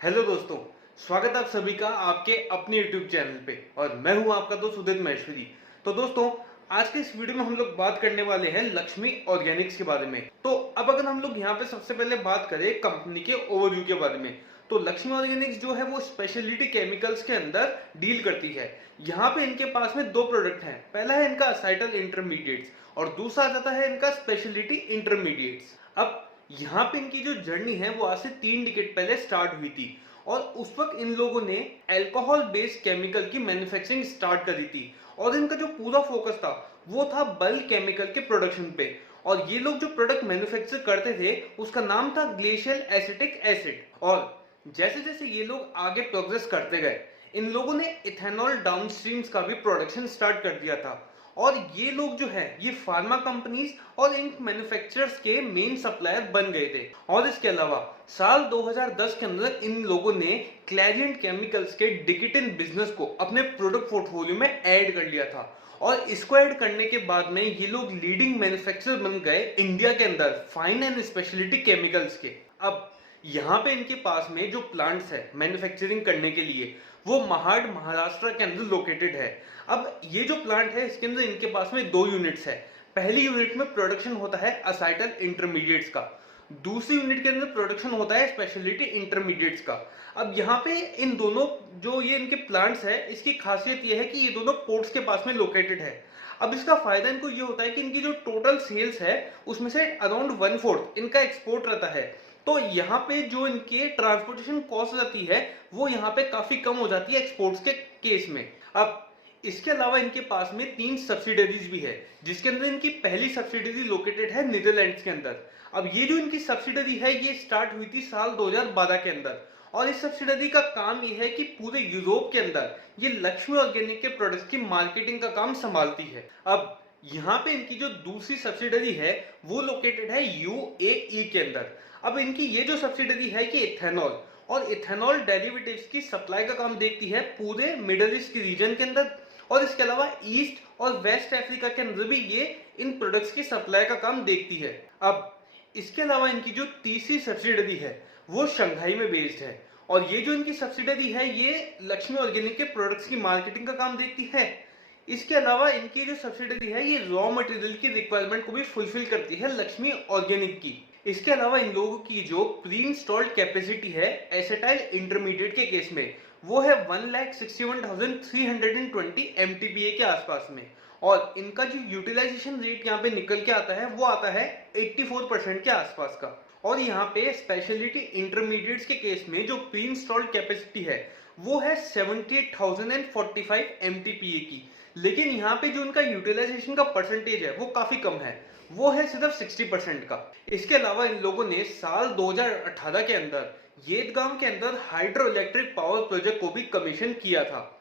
Hello दोस्तों, स्वागत है आप सभी का आपके अपने YouTube चैनल पे। और मैं हूं आपका दोस्त उदित महेश्वरी। तो दोस्तों, आज के इस वीडियो में हम लोग बात करने वाले हैं लक्ष्मी ऑर्गेनिक्स के बारे में। तो अब अगर हम लोग यहाँ पे सबसे पहले बात करें कंपनी के ओवरव्यू के बारे में, तो लक्ष्मी ऑर्गेनिक्स जो है वो स्पेशलिटी केमिकल्स के अंदर डील करती है। यहाँ पे इनके पास में दो प्रोडक्ट हैं। पहला है इनका असाइटल इंटरमीडिएट्स और दूसरा आ जाता है इनका स्पेशलिटी इंटरमीडिएट्स। अब यहाँ पे इनकी जो जर्नी है वो आज से 3 डिकेड पहले स्टार्ट हुई थी और उस वक्त इन लोगों ने अल्कोहल बेस्ड केमिकल की मैन्युफैक्चरिंग स्टार्ट करी थी और इनका जो पूरा फोकस था वो था बल्क केमिकल के प्रोडक्शन पे। और ये लोग जो प्रोडक्ट मैन्युफैक्चर करते थे उसका नाम था ग्लेशियल एसिटिक एसिड। और जैसे जैसे ये लोग आगे प्रोग्रेस करते गए, इन लोगों ने इथेनॉल डाउनस्ट्रीम्स का भी प्रोडक्शन स्टार्ट कर दिया था। और ये लोग जो है ये फार्मा कंपनीज और इंक मैन्युफैक्चरर्स के मेन सप्लायर बन गए थे। और इसके अलावा साल 2010 के अंदर इन लोगों ने क्लैरिएंट केमिकल्स के डिकिटिन बिजनेस को अपने प्रोडक्ट पोर्टफोलियो में ऐड कर लिया था। और इसको ऐड करने के बाद में ये लोग लीडिंग मैन्युफैक्चरर बन गए इंडिया के अंदर फाइन एंड स्पेशलिटी केमिकल्स के। अब यहाँ पे इनके पास में जो प्लांट्स है मैन्युफैक्चरिंग करने के लिए वो महाड महाराष्ट्र के अंदर लोकेटेड है। अब ये जो प्लांट है इसके अंदर इनके पास में दो यूनिट्स है। पहली यूनिट में प्रोडक्शन होता है असाइटल इंटरमीडिएट्स का, दूसरी यूनिट के अंदर प्रोडक्शन होता है स्पेशलिटी इंटरमीडिएट्स का। अब यहाँ पे इन दोनों जो ये इनके प्लांट्स है इसकी खासियत ये है कि ये दोनों पोर्ट्स के पास में लोकेटेड है। अब इसका फायदा इनको ये होता है कि इनकी जो टोटल सेल्स है उसमें से अराउंड 1/4 इनका एक्सपोर्ट रहता है। तो यहाँ पे जो इनके ट्रांसपोर्टेशन कॉस्ट रहती है वो यहाँ पे काफी कम हो जाती है एक्सपोर्ट्स के केस में। अब इसके अलावा इनके पास में 3 सब्सिडरीज भी है, जिसके अंदर इनकी पहली सब्सिडरी लोकेटेड है नीदरलैंड्स के अंदर। अब ये जो इनकी सब्सिडरी है ये स्टार्ट हुई थी साल 2012 के अंदर और इस सब्सिडरी का काम ये है कि पूरे यूरोप के अंदर ये लक्ष्मी ऑर्गेनिक के प्रोडक्ट्स की मार्केटिंग का काम संभालती है। अब यहाँ पे इनकी जो दूसरी सब्सिडरी है वो लोकेटेड है यूएई के अंदर। अब इनकी ये जो सब्सिडरी है कि इथेनॉल और इथेनॉल डेरिवेटिव्स की सप्लाई का काम देखती है पूरे मिडिल ईस्ट के रीजन के अंदर। और इसके अलावा ईस्ट और वेस्ट अफ्रीका के अंदर भी ये इन प्रोडक्ट्स की सप्लाई का काम देखती है। अब इसके अलावा इनकी जो तीसरी सब्सिडरी है वो शंघाई में बेस्ड है और ये जो इनकी सब्सिडरी है ये लक्ष्मी ऑर्गेनिक के प्रोडक्ट्स की मार्केटिंग का काम देखती है। इसके अलावा इनकी जो सब्सिडरी है ये रॉ मटेरियल की रिक्वायरमेंट को भी फुलफिल करती है लक्ष्मी ऑर्गेनिक की। इसके अलावा इन लोगों की जो प्री इंस्टॉल्ड कैपेसिटी है एसिटाइल इंटरमीडिएट के केस में वो है 1,61,320 MTPA के आसपास में। और इनका जो यूटिलाइजेशन रेट यहाँ पे निकल के आता है वो आता है 84% के आसपास का। और यहाँ पे स्पेशलिटी इंटरमीडिएट्स के केस में जो प्री इंस्टॉल्ड कैपेसिटी है वो है 78,045 MTPA की। लेकिन यहाँ पे जो इनका यूटिलाइजेशन का परसेंटेज है वो काफी कम है, वो है सिर्फ 60% का। इसके अलावा इन लोगों ने साल 2018 के अंदर येदगांव के अंदर हाइड्रो इलेक्ट्रिक पावर प्रोजेक्ट को भी कमीशन किया था।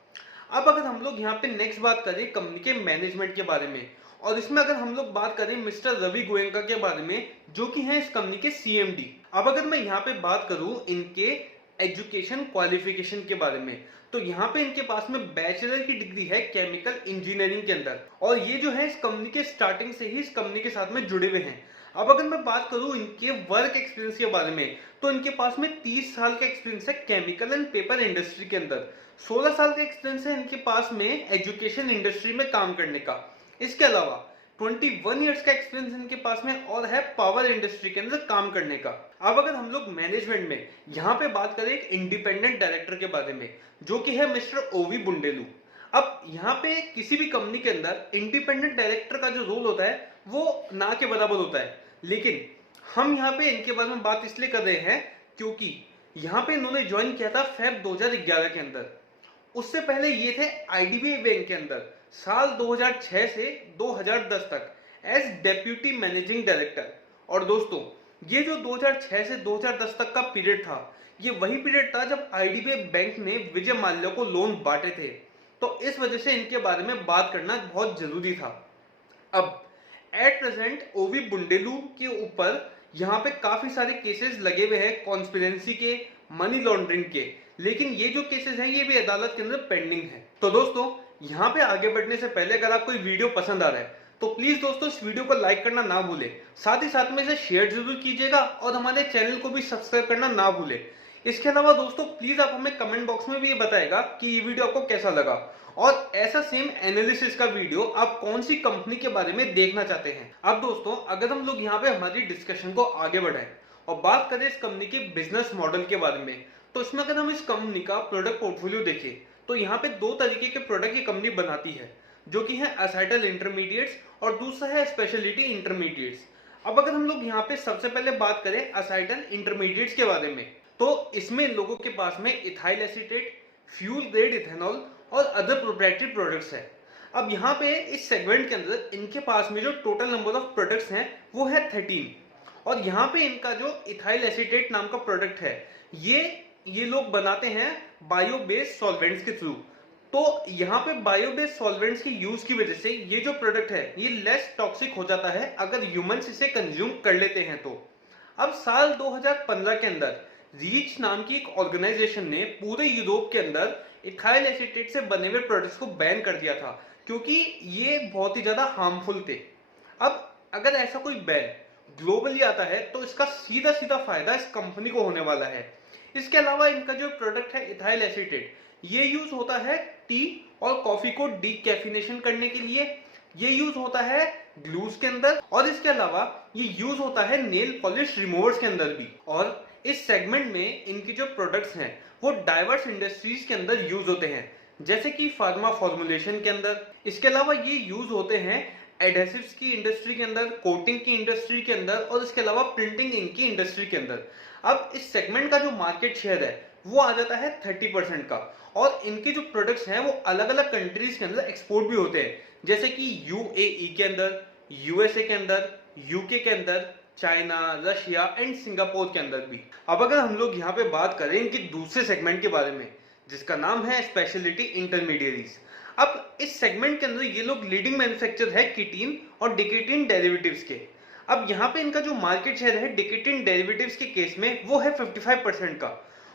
अब अगर हम लोग यहाँ पे नेक्स्ट बात करें कंपनी के मैनेजमेंट के बारे में, और इसमें अगर हम लोग बात करें मिस्टर रवि गोयनका के बारे में जो कि हैं इस कंपनी के CMD। अब अगर मैं यहाँ पे बात करूं इनके एजुकेशन क्वालिफिकेशन के बारे में, तो यहाँ पे इनके पास में बैचलर की डिग्री है केमिकल इंजीनियरिंग के अंदर और ये जो है इस कंपनी के स्टार्टिंग से ही इस कंपनी के साथ में जुड़े हुए हैं। अब अगर मैं बात करूं इनके वर्क एक्सपीरियंस के बारे में, तो इनके पास में 30 साल का एक्सपीरियंस है केमिकल एंड पेपर इंडस्ट्री के अंदर। 16 साल का एक्सपीरियंस है इनके पास में एजुकेशन इंडस्ट्री में काम करने का। इसके अलावा 21 ईयर्स का एक्सपीरियंस इनके पास में और है पावर इंडस्ट्री के अंदर काम करने का। अब अगर हम लोग मैनेजमेंट में यहाँ पे बात करें एक इंडिपेंडेंट डायरेक्टर के बारे में जो कि है मिस्टर ओवी बुंडेलू। अब यहाँ पे किसी भी कंपनी के अंदर इंडिपेंडेंट डायरेक्टर का जो रोल होता है वो ना के बराबर होता है, लेकिन हम यहाँ पे इनके बारे में बात इसलिए कर रहे हैं क्योंकि यहाँ पे इन्होंने ज्वाइन किया था फेब 2011 के अंदर। उससे पहले ये थे IDBI बैंक के अंदर साल 2006 से 2010 तक एज डेप्यूटी मैनेजिंग डायरेक्टर। और दोस्तों ये जो 2006 से 2010 तक का पीरियड था ये वही पीरियड था जब IDBI बैंक ने विजय माल्या को लोन बांटे थे, तो इस वजह से इनके बारे में बात करना बहुत जरूरी था। अब एट प्रेजेंट ओवी बुंडेलू के ऊपर यहाँ पे काफी सारे केसेस लगे हुए हैं कॉन्स्पिरेंसी के, मनी लॉन्ड्रिंग के, लेकिन ये जो केसेस हैं ये भी अदालत के अंदर पेंडिंग है। तो दोस्तों यहाँ पे आगे बढ़ने से पहले अगर आपको ये वीडियो पसंद आ रहा है तो प्लीज दोस्तों इस वीडियो को लाइक करना ना भूले, साथ ही साथ में इसे शेयर जरूर कीजिएगा और हमारे चैनल को भी सब्सक्राइब करना ना भूले। इसके अलावा दोस्तों प्लीज आप हमें कमेंट बॉक्स में भी ये बताएगा कि ये वीडियो आपको कैसा लगा, और ऐसा सेम एनालिसिस का वीडियो आप कौन सी कंपनी के बारे में देखना चाहते हैं। अब दोस्तों अगर हम लोग यहाँ पे हमारी डिस्कशन को आगे बढ़ाएं और बात करें इस कंपनी के बिजनेस मॉडल के बारे में, तो इसमें अगर हम इस कंपनी का प्रोडक्ट पोर्टफोलियो देखें तो यहाँ पे दो तरीके के प्रोडक्ट ये कंपनी बनाती है, जो कि है असाइटल इंटरमीडिएट्स और दूसरा है स्पेशलिटी इंटरमीडिएट्स। अब अगर हम लोग यहाँ पे सबसे पहले बात करें असाइटल इंटरमीडिएट्स के बारे में, तो इसमें इन लोगों के पास में ethyl acetate, fuel grade ethanol और अदर प्रोप्राइटरी प्रोडक्ट्स है। अब यहाँ पे इस सेगमेंट के अंदर इनके पास में जो टोटल नंबर ऑफ प्रोडक्ट्स हैं वो है 13, और यहाँ पे इनका जो इथाइल एसीटेट नाम का प्रोडक्ट है ये लोग बनाते हैं बायो बेस्ड सॉल्वेंट्स के थ्रू। तो यहाँ पे बायो बेस्ड सॉल्वेंट्स के यूज की वजह से ये जो प्रोडक्ट है ये लेस टॉक्सिक हो जाता है अगर ह्यूमंस इसे कंज्यूम कर लेते हैं तो। अब साल 2015 के अंदर रीच नाम की एक ऑर्गेनाइजेशन ने पूरे यूरोप के अंदर इथाइल एसीटेट से बने हुए प्रोडक्ट्स को बैन कर दिया था, क्योंकि ये बहुत ही ज्यादा हार्मफुल थे। अब अगर ऐसा कोई बैन ग्लोबली आता है तो इसका सीधा सीधा फायदा इस कंपनी को होने वाला है। इसके अलावा इनका जो प्रोडक्ट है इथाइल एसीटेट, ये यूज होता है टी और कॉफी को डीकैफिनेशन करने के लिए, ये यूज होता है ग्लूज के अंदर, और इसके अलावा ये यूज होता है नेल पॉलिश रिमूवर्स के अंदर भी। और इस सेगमेंट में इनकी जो प्रोडक्ट्स हैं वो डाइवर्स इंडस्ट्रीज के अंदर यूज होते हैं, जैसे कि फार्मा फॉर्मुलेशन के अंदर। इसके अलावा ये यूज होते हैं एडहेसिव्स की इंडस्ट्री के अंदर, कोटिंग की इंडस्ट्री के अंदर, और इसके अलावा प्रिंटिंग इंक की इंडस्ट्री के अंदर। अब इस सेगमेंट का जो मार्केट शेयर है वो आ जाता है 30% का, और इनके जो प्रोडक्ट्स हैं वो अलग अलग कंट्रीज के अंदर एक्सपोर्ट भी होते हैं, जैसे कि यूएई के अंदर, यूएसए के अंदर, यूके के अंदर, चाइना, रशिया एंड सिंगापुर के अंदर भी। अब अगर हम लोग यहाँ पे बात करें इनके दूसरे सेगमेंट के बारे में, जिसका नाम है स्पेशलिटी इंटरमीडिएरीज। अब इस सेगमेंट के अंदर ये लोग लीडिंग मैन्युफैक्चरर है किटीन और डिकेटीन डेरिवेटिव्स के। अब यहाँ पे इनका जो मार्केट शेयर है डिकेटीन डेरिवेटिव्स के केस में वो है 55% का,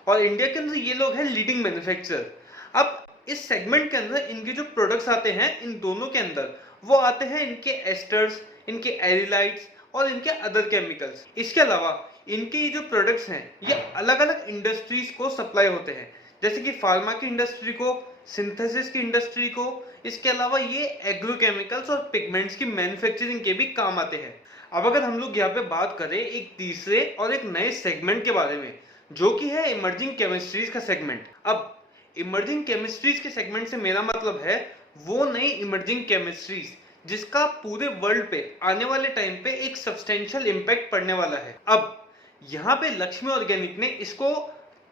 और इंडिया के अंदर ये लोग है लीडिंग मैन्युफैक्चरर। अब इस सेगमेंट के अंदर इनके जो प्रोडक्ट्स आते हैं इन दोनों के अंदर वो आते हैं इनके एस्टर्स, इनके एरिलाइट्स और इनके अदर केमिकल्स। इसके अलावा इनके ये जो प्रोडक्ट्स हैं ये अलग अलग इंडस्ट्रीज को सप्लाई होते हैं, जैसे कि फार्मा की इंडस्ट्री को, सिंथेसिस की इंडस्ट्री को। इसके अलावा ये एग्रोकेमिकल्स और पिगमेंट्स की मैन्युफैक्चरिंग के भी काम आते हैं। अब अगर हम लोग यहाँ पे बात करें एक तीसरे और एक नए सेगमेंट के बारे में, जो कि है इमर्जिंग केमिस्ट्रीज का सेगमेंट। अब इमर्जिंग केमिस्ट्रीज के सेगमेंट से मेरा मतलब है वो नई इमर्जिंग केमिस्ट्रीज जिसका पूरे वर्ल्ड पे आने वाले टाइम पे एक सब्सटेंशियल इंपैक्ट पड़ने वाला है। अब यहाँ पे लक्ष्मी ऑर्गेनिक ने इसको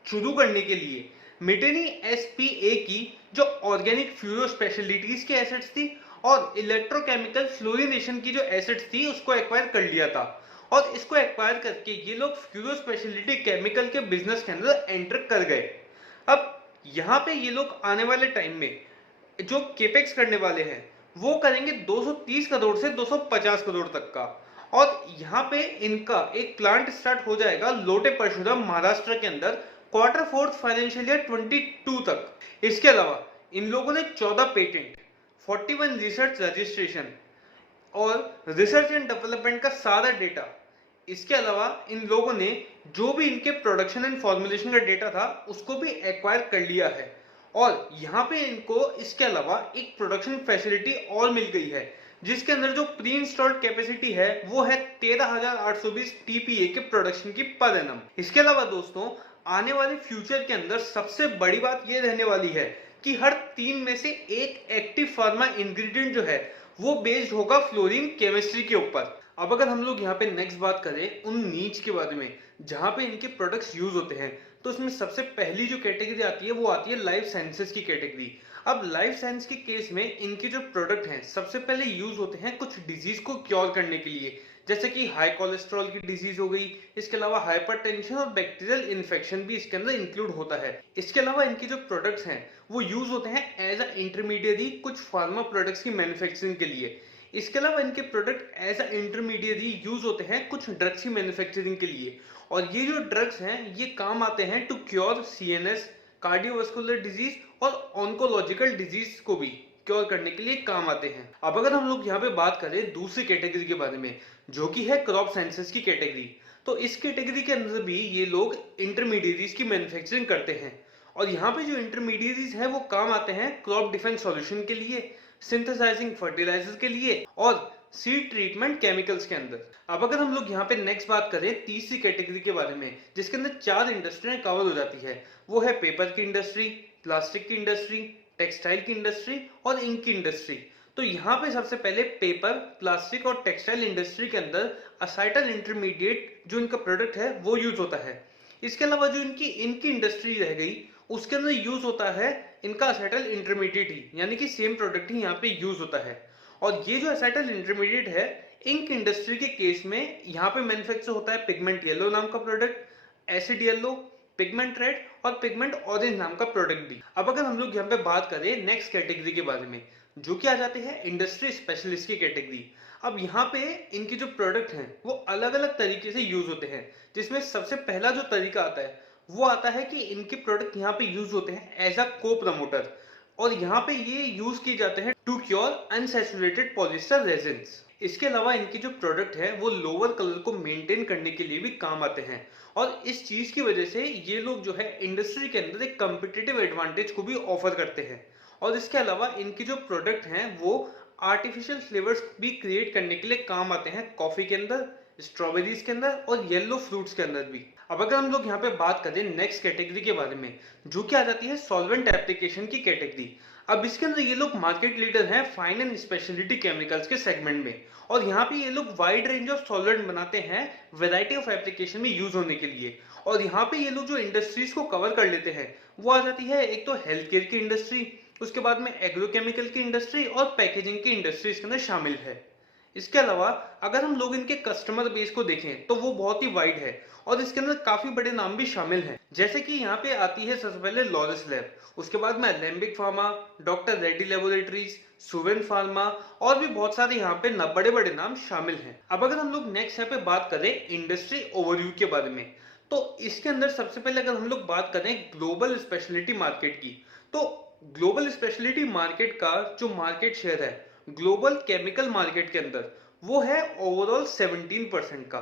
शुरू करने के लिए मिटेनी एसपीए की जो ऑर्गेनिक फ्यूरो स्पेशलिटीज की एसेट्स थी और इलेक्ट्रोकेमिकल फ्लोरिनेशन की जो एसेट्स थी उसको एक्वायर कर लिया था, और इसको एक्वायर करके ये लोग फ्यूरो स्पेशलिटी केमिकल के बिजनेस के अंदर एंटर कर गए। अब यहाँ पे ये लोग आने वाले टाइम में जो केपेक्स करने वाले हैं वो करेंगे 230 करोड़ से 250 करोड़ तक का, और यहाँ पे इनका एक प्लांट स्टार्ट हो जाएगा लोटे परशुराम महाराष्ट्र के अंदर Q4 फाइनेंशियल ईयर 22 तक। इसके अलावा इन लोगों ने 14 पेटेंट, 41 रिसर्च रजिस्ट्रेशन और रिसर्च एंड डेवलपमेंट का सारा डेटा, इसके अलावा इन लोगों ने जो भी इनके प्रोडक्शन एंड फॉर्मुलेशन का डेटा था उसको भी एक्वायर कर लिया है। और यहाँ पे इनको इसके अलावा एक प्रोडक्शन फैसिलिटी और मिल गई है, जिसके अंदर जो प्री इंस्टॉल्ड कैपेसिटी है वो है 13,820 टीपीए के प्रोडक्शन की पर एनम। इसके अलावा दोस्तों आने वाले फ्यूचर के अंदर सबसे बड़ी बात ये रहने वाली है कि हर 3 में से एक एक्टिव फार्मा इंग्रेडिएंट जो है वो बेस्ड होगा फ्लोरीन केमिस्ट्री के ऊपर। अब अगर हम लोग यहाँ पे नेक्स्ट बात करें उन नीच के बारे में जहाँ पे इनके प्रोडक्ट्स यूज होते हैं, तो इसमें सबसे पहली जो कैटेगरी आती है वो आती है लाइफ साइंसेस की कैटेगरी। अब लाइफ साइंस के केस में इनके जो प्रोडक्ट हैं सबसे पहले यूज होते हैं कुछ डिजीज को क्योर करने के लिए, जैसे कि हाई कोलेस्ट्रॉल की डिजीज हो गई। इसके अलावा हाइपरटेंशन और बैक्टीरियल इन्फेक्शन भी इसके अंदर इंक्लूड होता है। इसके अलावा इनके जो प्रोडक्ट्स हैं वो यूज होते हैं एज अ इंटरमीडिएरी कुछ फार्मा प्रोडक्ट्स की मैन्युफैक्चरिंग के लिए। इसके अलावा इनके product as a intermediary use होते हैं कुछ ड्रग्स की मैन्युफैक्चरिंग के लिए, और ये जो ड्रग्स हैं ये काम आते हैं to cure CNS, cardiovascular disease और ऑन्कोलॉजिकल डिजीज को भी क्योर करने के लिए काम आते हैं। अब अगर हम लोग यहाँ पे बात करें दूसरी कैटेगरी के बारे में जो कि है क्रॉप साइंसेस की कैटेगरी, तो इस कैटेगरी के अंदर भी ये लोग इंटरमीडिएरीज की मैन्युफैक्चरिंग करते हैं। और यहाँ पे जो इंटरमीडिएरीज है वो काम आते हैं क्रॉप डिफेंस सॉल्यूशन के लिए, सिंथेसाइजिंग फर्टिलाइजर के लिए और सीड ट्रीटमेंट केमिकल्स के अंदर। अब अगर हम लोग यहाँ पे नेक्स्ट बात करें तीसरी कैटेगरी के बारे में, जिसके अंदर 4 इंडस्ट्रियां कवर हो जाती है, वो है पेपर की इंडस्ट्री, प्लास्टिक की इंडस्ट्री, टेक्सटाइल की इंडस्ट्री और इंक की इंडस्ट्री। तो यहाँ पे सबसे पहले पेपर, प्लास्टिक और टेक्सटाइल इंडस्ट्री के अंदर असाइटल इंटरमीडिएट जो इनका प्रोडक्ट है वो यूज होता है। इसके अलावा जो इनकी इंडस्ट्री रह गई उसके अंदर यूज होता है इनका असाइटल इंटरमीडिएट ही, यानी कि सेम प्रोडक्ट ही यहाँ पे यूज होता है। और ये जो असाइटल इंटरमीडिएट है इंक इंडस्ट्री के केस में यहाँ पे मैन्युफैक्चर होता है पिगमेंट येलो नाम का product, acid yellow, pigment red और पिगमेंट ऑरेंज नाम का प्रोडक्ट भी। अब अगर हम लोग यहाँ पे बात करें नेक्स्ट कैटेगरी के बारे में, जो कि आ जाते हैं इंडस्ट्री स्पेशलिस्ट की कैटेगरी। अब यहाँ पे इनकी जो प्रोडक्ट हैं वो अलग अलग तरीके से यूज होते हैं, जिसमें सबसे पहला जो तरीका आता है वो आता है कि इनके प्रोडक्ट यहाँ पे यूज होते हैं एज अ को प्रमोटर, और यहाँ पे ये यूज किए जाते हैं to cure unsaturated polyester resins. इसके अलावा इनकी जो प्रोडक्ट है वो लोअर कलर को मेंटेन करने के लिए भी काम आते हैं, और इस चीज की वजह से ये लोग जो है इंडस्ट्री के अंदर एक कम्पिटिटिव एडवांटेज को भी ऑफर करते हैं। और इसके अलावा इनकी जो प्रोडक्ट हैं वो आर्टिफिशियल फ्लेवर्स भी क्रिएट करने के लिए काम आते हैं कॉफी के अंदर, स्ट्रॉबेरीज के अंदर और येलो फ्रूट्स के अंदर भी। अब अगर हम लोग यहाँ पे बात करें नेक्स्ट कैटेगरी के बारे में, जो कि आ जाती है सॉल्वेंट एप्लीकेशन की कैटेगरी। अब इसके अंदर ये लोग मार्केट लीडर हैं फाइन एंड स्पेशलिटी केमिकल्स के सेगमेंट में, और यहाँ पे ये लोग वाइड रेंज ऑफ सॉल्वेंट बनाते हैं वैरायटी ऑफ एप्लीकेशन में यूज होने के लिए। और यहाँ पे ये लोग जो इंडस्ट्रीज को कवर कर लेते हैं वो आ जाती है एक तो हेल्थ केयर की इंडस्ट्री, उसके बाद में एग्रोकेमिकल की इंडस्ट्री और पैकेजिंग की इंडस्ट्री इसके अंदर शामिल है। इसके अलावा अगर हम लोग इनके कस्टमर बेस को देखें तो वो बहुत ही वाइड है, और इसके अंदर काफी बड़े नाम भी शामिल हैं, जैसे कि यहाँ पे आती है सबसे पहले लॉरस लैब, उसके बाद में Alembic pharma, doctor Reddy laboratories, Suven pharma और भी बहुत सारे यहाँ पे बड़े बड़े नाम शामिल हैं। अब अगर हम लोग नेक्स्ट यहाँ पे बात करें इंडस्ट्री ओवरव्यू के बारे में, तो इसके अंदर सबसे पहले अगर हम लोग बात करें ग्लोबल स्पेशलिटी मार्केट की, तो ग्लोबल स्पेशलिटी मार्केट का जो मार्केट शेयर है ग्लोबल केमिकल मार्केट के अंदर वो है ओवरऑल 17% का।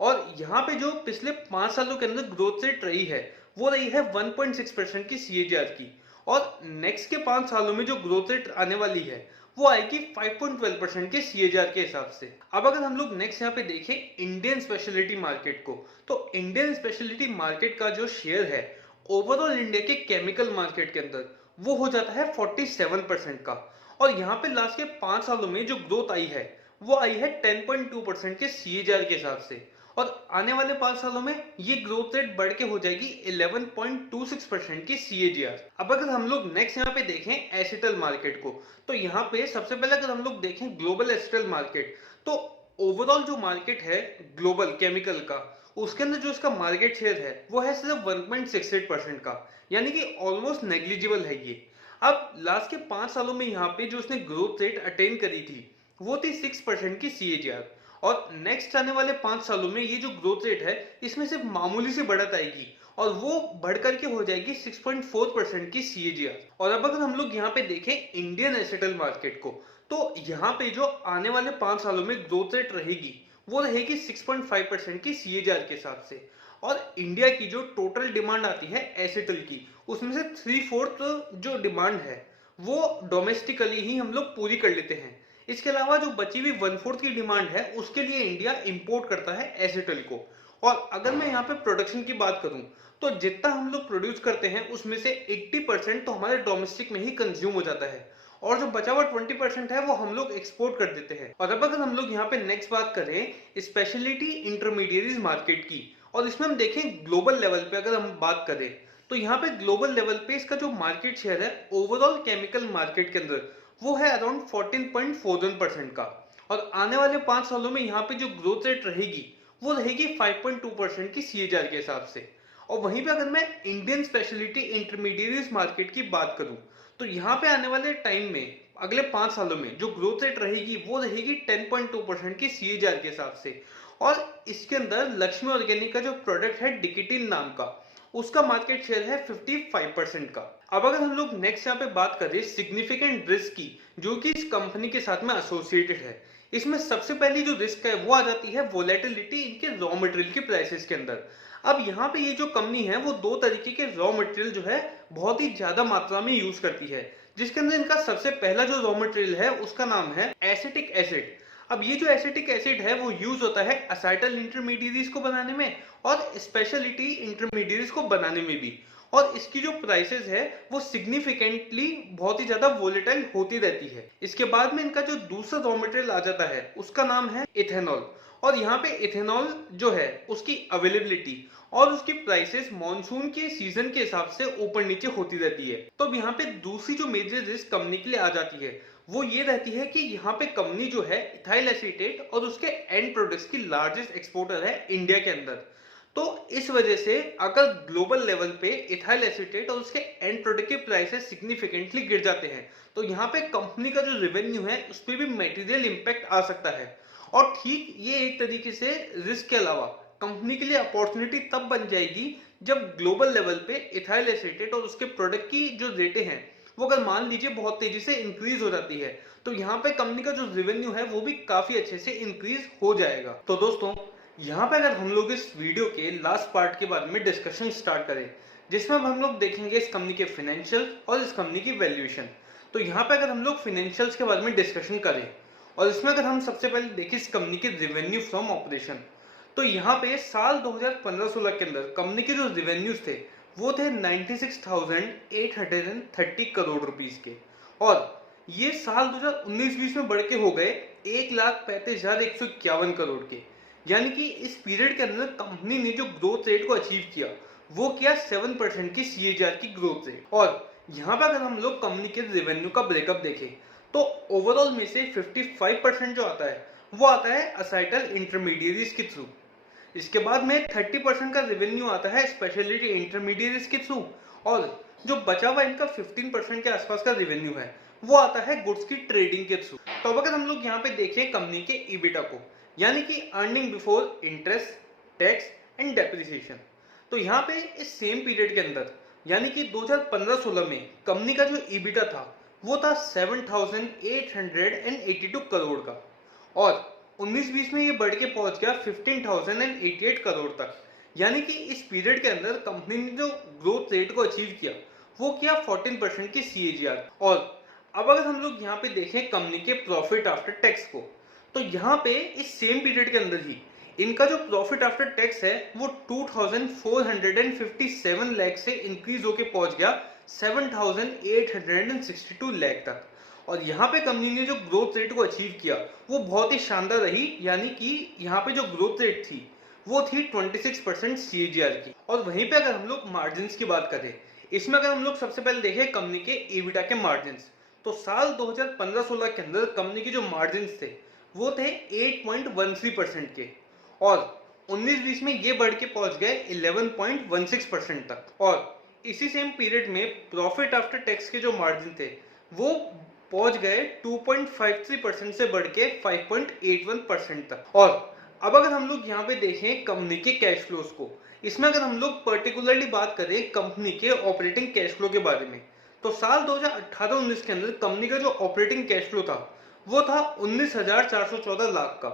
और यहाँ पे जो पिछले 5 सालों के अंदर ग्रोथ रेट रही है वो रही है 1.6% की सीएजीआर की, और नेक्स्ट के 5 सालों में जो ग्रोथ रेट आने वाली है वो आएगी 5.12% के सीएजीआर के हिसाब से। अब अगर हम लोग नेक्स्ट यहाँ पे देखें इंडियन स्पेशलिटी मार्केट को, तो इंडियन स्पेशलिटी मार्केट का जो शेयर है ओवरऑल इंडिया के केमिकल मार्केट के अंदर वो हो जाता है 47% का। और यहाँ पे लास्ट के 5 सालों में जो ग्रोथ आई है वो आई है 10.2% के सीएजीआर के हिसाब से, और आने वाले 5 सालों में ये ग्रोथ रेट बढ़ के हो जाएगी 11.26% की सीएजीआर। अब अगर हम लोग नेक्स्ट यहाँ पे देखें एसिटल मार्केट को, तो यहाँ पे सबसे पहले अगर हम लोग देखें ग्लोबल एसिटल मार्केट, तो ओवरऑल जो मार्केट है ग्लोबल केमिकल का उसके अंदर जो इसका मार्केट शेयर है वो है सिर्फ 1.68% का, यानी कि ऑलमोस्ट नेग्लिजिबल है ये। अब लास्ट के 5 सालों में यहाँ पे जो उसने ग्रोथ रेट अटेन करी थी वो थी 6% की सीएजीआर, और नेक्स्ट आने वाले 5 सालों में ये जो ग्रोथ रेट है इसमें सिर्फ मामूली सी बढ़त आएगी और वो बढ़ करके हो जाएगी 6.4% की सीएजीआर। और अब अगर हम लोग यहाँ पे देखें इंडियन एसिटल मार्केट को, तो यहाँ पे जो आने वाले 5 सालों में ग्रोथ रेट रहेगी वो रहेगी 6.5% की सीएजीआर के हिसाब से। और इंडिया की जो टोटल डिमांड आती है एसिटल की उसमें से 3/4 जो डिमांड है वो डोमेस्टिकली ही हम लोग पूरी कर लेते हैं। इसके अलावा जो बची हुई 1/4 की डिमांड है उसके लिए इंडिया इंपोर्ट करता है एसिटल को। और अगर मैं यहाँ पे प्रोडक्शन की बात करूं तो जितना हम लोग प्रोड्यूस करते हैं उसमें से 80% तो हमारे डोमेस्टिक में ही कंज्यूम हो जाता है, और जो बचा हुआ 20% है वो हम लोग एक्सपोर्ट कर देते हैं। और अब अगर हम लोग यहाँ पे नेक्स्ट बात करें स्पेशलिटी इंटरमीडिएरीज मार्केट की, और इसमें हम देखें ग्लोबल लेवल पे अगर हम बात करें तो यहाँ पे ग्लोबल लेवल पे इसका जो मार्केट शेयर है ओवरऑल केमिकल मार्केट के अंदर वो है अराउंड 14.41% का, और आने वाले 5 सालों में यहाँ पे जो ग्रोथ रेट रहेगी वो रहेगी 5.2% की सीएजीआर के हिसाब से। और वहीं पे अगर मैं इंडियन स्पेशलिटी इंटरमीडिएरीज मार्केट की बात करूं तो यहाँ पे आने वाले टाइम में अगले 5 सालों में जो ग्रोथ रेट रहेगी वो रहेगी 10.2% की सीएजीआर के हिसाब से। और इसके अंदर लक्ष्मी ऑर्गेनिक का जो प्रोडक्ट है डिकिटिन नाम का उसका मार्केट शेयर है 55% का। अब अगर हम लोग नेक्स्ट यहाँ पे बात करें सिग्निफिकेंट रिस्क की जो कि इस कंपनी के साथ में एसोसिएटेड है, इसमें सबसे पहली जो रिस्क है वो आ जाती है वोलेटिलिटी इनके रॉ मटेरियल के प्राइसेस के अंदर। अब यहाँ पे ये जो कंपनी है वो दो तरीके के रॉ मटेरियल जो है बहुत ही ज्यादा मात्रा में यूज करती है, जिसके अंदर इनका सबसे पहला जो रॉ मटेरियल है उसका नाम है एसिटिक एसिड। अब ये जो एसिटिक एसिड है वो यूज होता है असाइटल इंटरमीडिएरीज को बनाने में और स्पेशलिटी इंटरमीडिएरीज को बनाने में भी। और इसकी जो प्राइसेस है वो सिग्निफिकेंटली बहुत ही ज्यादा वोलेटाइल होती रहती है। इसके बाद में इनका जो दूसरा रॉ मटेरियल आ जाता है उसका नाम है इथेनॉल। और यहाँ पे इथेनॉल जो है उसकी अवेलेबिलिटी और उसकी प्राइसेस मॉनसून के सीजन के हिसाब से ऊपर नीचे होती रहती है। तो अब यहाँ पे दूसरी जो मेजर रिस्क कंपनी के लिए आ जाती है वो ये रहती है कि यहाँ पे कंपनी जो है इथाइल एसीटेट और उसके एंड प्रोडक्ट्स की लार्जेस्ट एक्सपोर्टर है इंडिया के अंदर। तो इस वजह से अगर ग्लोबल लेवल पे इथाइल एसीटेट और उसके एंड प्रोडक्ट के प्राइसेस सिग्निफिकेंटली गिर जाते हैं तो यहाँ पे कंपनी का जो रेवेन्यू है उस पर भी मटेरियल इंपैक्ट आ सकता है। और ठीक ये एक तरीके से रिस्क के अलावा कंपनी के लिए अपॉर्चुनिटी तब बन जाएगी जब ग्लोबल लेवल पे इथाइल एसीटेट और उसके प्रोडक्ट की जो रेटें हैं वो अगर मान लीजिए बहुत तेजी से इंक्रीज हो जाती है तो यहाँ पे कंपनी का जो रेवेन्यू है वो भी काफी अच्छे से इंक्रीज हो जाएगा। तो दोस्तों यहाँ पे अगर हम लोग इस वीडियो के लास्ट पार्ट के बारे में डिस्कशन स्टार्ट करें जिसमें हम लोग देखेंगे इस कंपनी के फाइनेंशियल और इस कंपनी की वैल्यूएशन। तो यहाँ पे अगर हम लोग फाइनेंशियल्स के बारे में डिस्कशन करें और इसमें अगर हम सबसे पहले देखें इस कंपनी के रेवेन्यू फ्रॉम ऑपरेशन तो यहाँ पे साल 2015-16 के अंदर कंपनी के जो रेवेन्यूज थे वो थे 96,830 करोड़ रुपीस के। और ये साल 2019-20 में बढ़ के हो गए 1,35,151 करोड़ के। यानी कि इस पीरियड के अंदर कंपनी ने जो ग्रोथ रेट को अचीव किया वो किया 7% की सीएजीआर की ग्रोथ रेट। और यहाँ पे अगर हम लोग कंपनी के रेवेन्यू का ब्रेकअप देखें तो ओवरऑल में से 55% जो आता है वो आता है असाइटल इंटरमीडिएरीज के थ्रू। इसके बाद में 30% का रेवेन्यू आता है स्पेशलिटी इंटरमीडिएरीज के थ्रू और जो बचा हुआ इनका 15% के आसपास का रेवेन्यू है वो आता है गुड्स की ट्रेडिंग के थ्रू। तो अगर हम लोग यहाँ पे देखें कंपनी के ईबिटा को यानी कि earning before interest tax and depreciation तो यहाँ पे इस सेम पीरियड के अंदर यानी कि 2015-16 में कंपनी का जो ईबिटा था वो था 7,882 करोड़ का और 19-20 में ये बढ़ के पहुंच गया 15,088 करोड़ तक। यानी कि इस पीरियड के अंदर कंपनी ने जो ग्रोथ रेट को अचीव किया वो किया 14% की सीएजीआर। और अब अगर हम लोग यहाँ पे देखें कंपनी के प्रॉफिट आफ्टर टैक्स को तो यहाँ पे इस सेम पीरियड के अंदर ही इनका जो प्रॉफिट आफ्टर टैक्स है वो 2,457 लाख से इंक्रीज होके पहुंच गया 7,862 लाख तक। और यहाँ पे कंपनी ने जो ग्रोथ रेट को अचीव किया वो बहुत ही शानदार रही। यानी कि यहाँ पे जो ग्रोथ रेट थी वो थी 26% सीएजीआर की। और वहीं पे अगर हम लोग मार्जिन्स की बात करें इसमें अगर हम लोग सबसे पहले देखें कंपनी के ईबिटा के मार्जिन्स तो साल 2015-16 के अंदर कंपनी के जो मार्जिन्स थे वो थे 8.13% के और 19-20 में ये बढ़ के पहुंच गए 11.16% तक। और इसी सेम पीरियड में प्रॉफिट आफ्टर टैक्स के जो मार्जिन थे वो पहुंच गए 2.53% से बढ़ के 5.81% तक। और अब अगर हम लोग यहाँ पे देखें कंपनी के कैश फ्लोज को इसमें अगर हम लोग पर्टिकुलरली बात करें कंपनी के ऑपरेटिंग कैश फ्लो के बारे में तो साल 2018-19 के अंदर कंपनी का जो ऑपरेटिंग कैश फ्लो था वो था 19,414 लाख का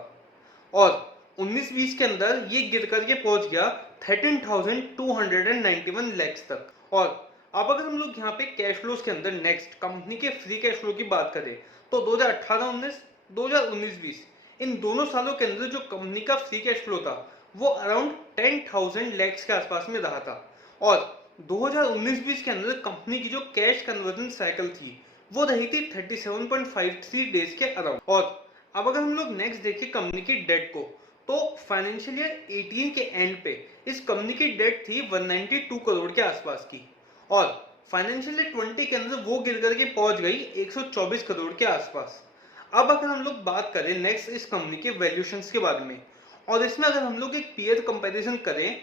और 19-20 के अंदर ये गिर करके पहुंच गया 13,291 लाख तक। और अब अगर हम लोग यहाँ पे कैश फ्लोज के अंदर नेक्स्ट कंपनी के फ्री कैश फ्लो की बात करें तो 2018-19 2019-20 इन दोनों सालों के अंदर जो कंपनी का फ्री कैश फ्लो था वो अराउंड 10,000 लाख के आसपास में रहा था। और 2019-20 के अंदर कंपनी की जो कैश कन्वर्जन साइकिल थी वो रही थी 37.53 डेज के अराउंड। और अब अगर हम लोग नेक्स्ट देखें कंपनी की डेट को तो फाइनेंशियल ईयर 18 के एंड पे इस कंपनी की डेट थी 192 करोड़ के आसपास की और फाइनेंशियल ईयर 20 के अंदर वो गिर करके पहुंच गई 124 करोड़ के आसपास। अब अगर हम लोग बात करें नेक्स्ट इस कंपनी के वैल्यूएशंस के बारे में और इसमें अगर हम लोग एक पीयर कंपैरिजन करें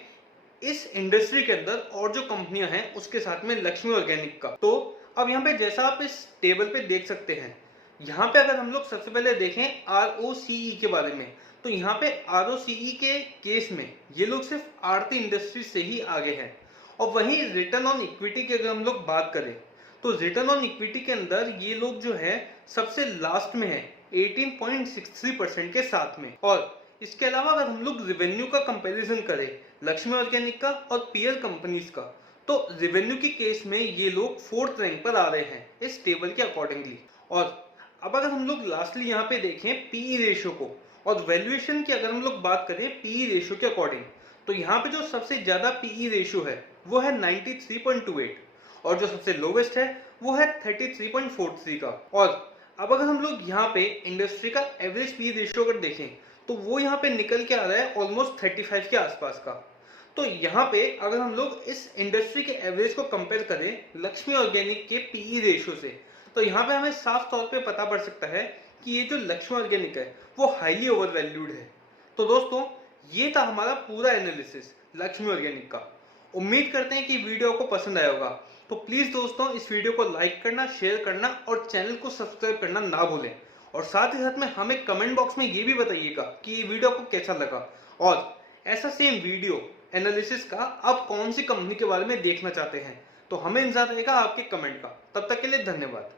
इस इंडस्ट्री के अंदर और जो कंपनियां हैं उसके साथ में लक्ष्मी ऑर्गेनिक का तो अब यहाँ पे जैसा आप इस टेबल पे देख सकते हैं यहाँ पे अगर हम लोग सबसे पहले देखें ROCE के बारे में तो यहाँ पे ROCE के केस में ये लोग सिर्फ आरती इंडस्ट्री से ही आगे हैं। और वहीं रिटर्न ऑन इक्विटी की अगर हम लोग बात करें तो रिटर्न ऑन इक्विटी के अंदर ये लोग जो है सबसे लास्ट में है 18.63% के साथ में। और इसके अलावा अगर हम लोग रेवेन्यू का कंपैरिजन करें लक्ष्मी ऑर्गेनिक का और पीएल कंपनीज का, तो रेवेन्यू के केस में ये लोग 4th रैंक पर आ रहे हैं इस टेबल के अकॉर्डिंगली। और अब अगर हम लोग लास्टली यहाँ पे देखें पीई रेशियो को और वैल्यूएशन की अगर हम लोग बात करें पीई रेशियो के अकॉर्डिंग, तो यहाँ पे जो सबसे ज्यादा पीई रेशियो है वो है 93.28 और जो सबसे लोवेस्ट है वो है 33.43 का। और अब अगर हम लोग यहाँ पे इंडस्ट्री का एवरेज पीई रेशियो अगर देखें तो वो यहाँ पे निकल के आ रहा है ऑलमोस्ट 35 के आसपास का। तो यहाँ पे अगर हम लोग इस इंडस्ट्री के एवरेज को कंपेयर करें लक्ष्मी ऑर्गेनिक के पीई रेशियो से, तो यहाँ पे हमें साफ तौर पे पता पड़ सकता है कि ये जो लक्ष्मी ऑर्गेनिक है वो हाईली ओवर वैल्यूड है। तो दोस्तों ये था हमारा पूरा एनालिसिस लक्ष्मी ऑर्गेनिक का। उम्मीद करते हैं कि वीडियो को पसंद आया होगा। तो प्लीज दोस्तों इस वीडियो को लाइक करना, शेयर करना और चैनल को सब्सक्राइब करना ना भूलें। और साथ ही साथ में हमें कमेंट बॉक्स में ये भी बताइएगा कि ये वीडियो आपको कैसा लगा और ऐसा सेम वीडियो एनालिसिस का आप कौन सी कंपनी के बारे में देखना चाहते हैं। तो हमें इंतजार रहेगा आपके कमेंट का। तब तक के लिए धन्यवाद।